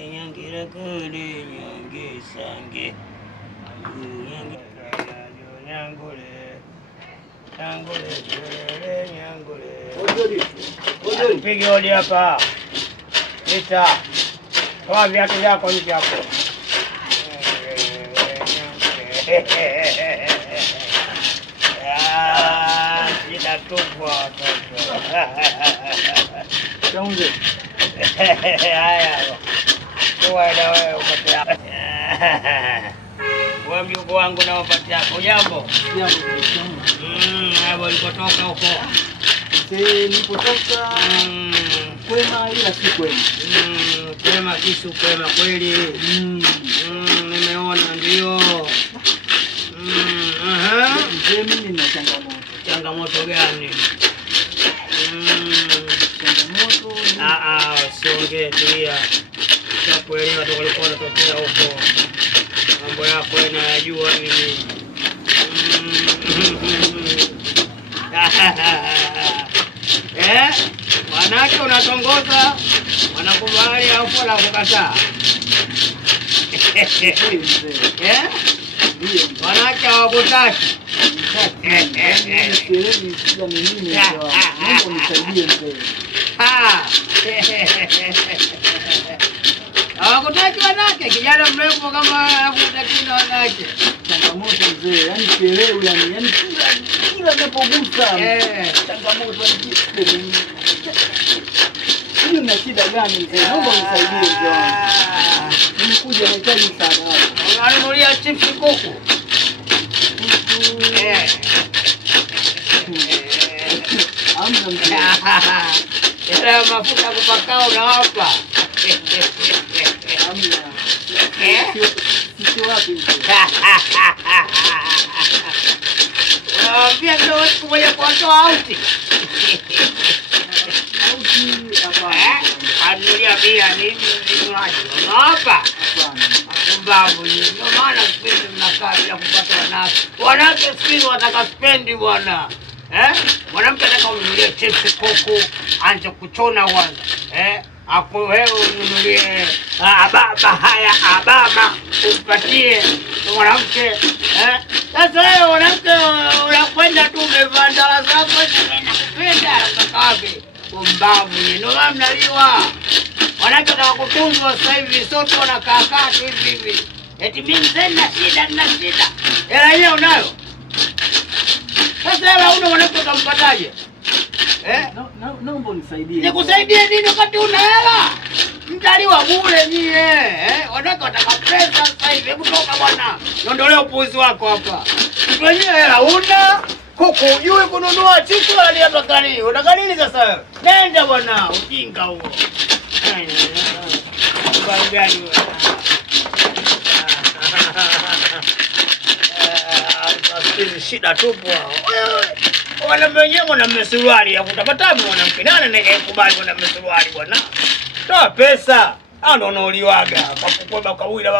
Nyangira kule nyange sange. Nyangule. Pigi hodi hapa. Leta. Toa viatu vyako nje hapo. Shida tupo watoto. Kaunze. Haya. Tuwaenda wewe upate hapo. Wewe mjukuu wangu na upate hapo. Jambo. Hapo ulikotoka huko. Nilipotoka kwema ila si kwema. Kwema kisu kwema kweli. Nimeona ndio. Mzee mimi nina changamoto. Changamoto gani? Changamoto. Siongee tulia. Sikuelewa tu ulikuwa unatokea huko. Mambo yako yanajua mimi. Wanawake unatongoza, wanakubali au la kukataa? Wanawake hawakutaki. Hawakutaki wanawake, kijana mrefu kama hawakutaki na wanawake. Changamoto mzee, yani sielewi yani kila ninapogusa changamoto yani hiyo na shida gani mzee? Naomba unisaidie mzee wangu. Nimekuja nahitaji msaada wako. Unanunulia chips kuku? Amna mzee. Ile mafuta kupaka unawapa. Amna. Sisi wapi mzee? Pia ndio watu moja kwa toa auti. Anulia bia nini vinywaji. Unawapa? Mbavu ndio maana sipendi mnakaa bila kupata wanawake. Wanawake sipendi wataka spendi bwana. Mwanamke anataka ununulie chips kuku, anza kuchona kwanza. Hapo wewe ununulie abama umpatie mwanamke. Sasa wewe mwanamke unakwenda tu umevaa ndala zako nakupenda utakaje? Mbavu ndio maana mnaliwa. Wanawake watakutunzwa sasa hivi sote wanakaa tu hivi. Eti mimi sina shida. Hela hiyo unayo? Sasa hela una mwanamke utampataje? Naomba unisaidie. Nikusaidie nini wakati una hela? Mtaliwa bure nyie. Wanawake wataka pesa sasa hivi. Hebu toka bwana. Niondolee upuuzi wako hapa. Wenyewe hela una? Kuku ujue kununua chiku aliapa kani. Unataka nini sasa wewe? Nenda bwana, ujinga huo. Kwa gani wewe? Shida tupo hao. Wanaume wenyewe wana msuruali ya kutapata mwanamke. Nani anayekubali wana msuruali bwana? Toa pesa. Hao ndio wanaoliwaga. Kwa kukubeba kawila.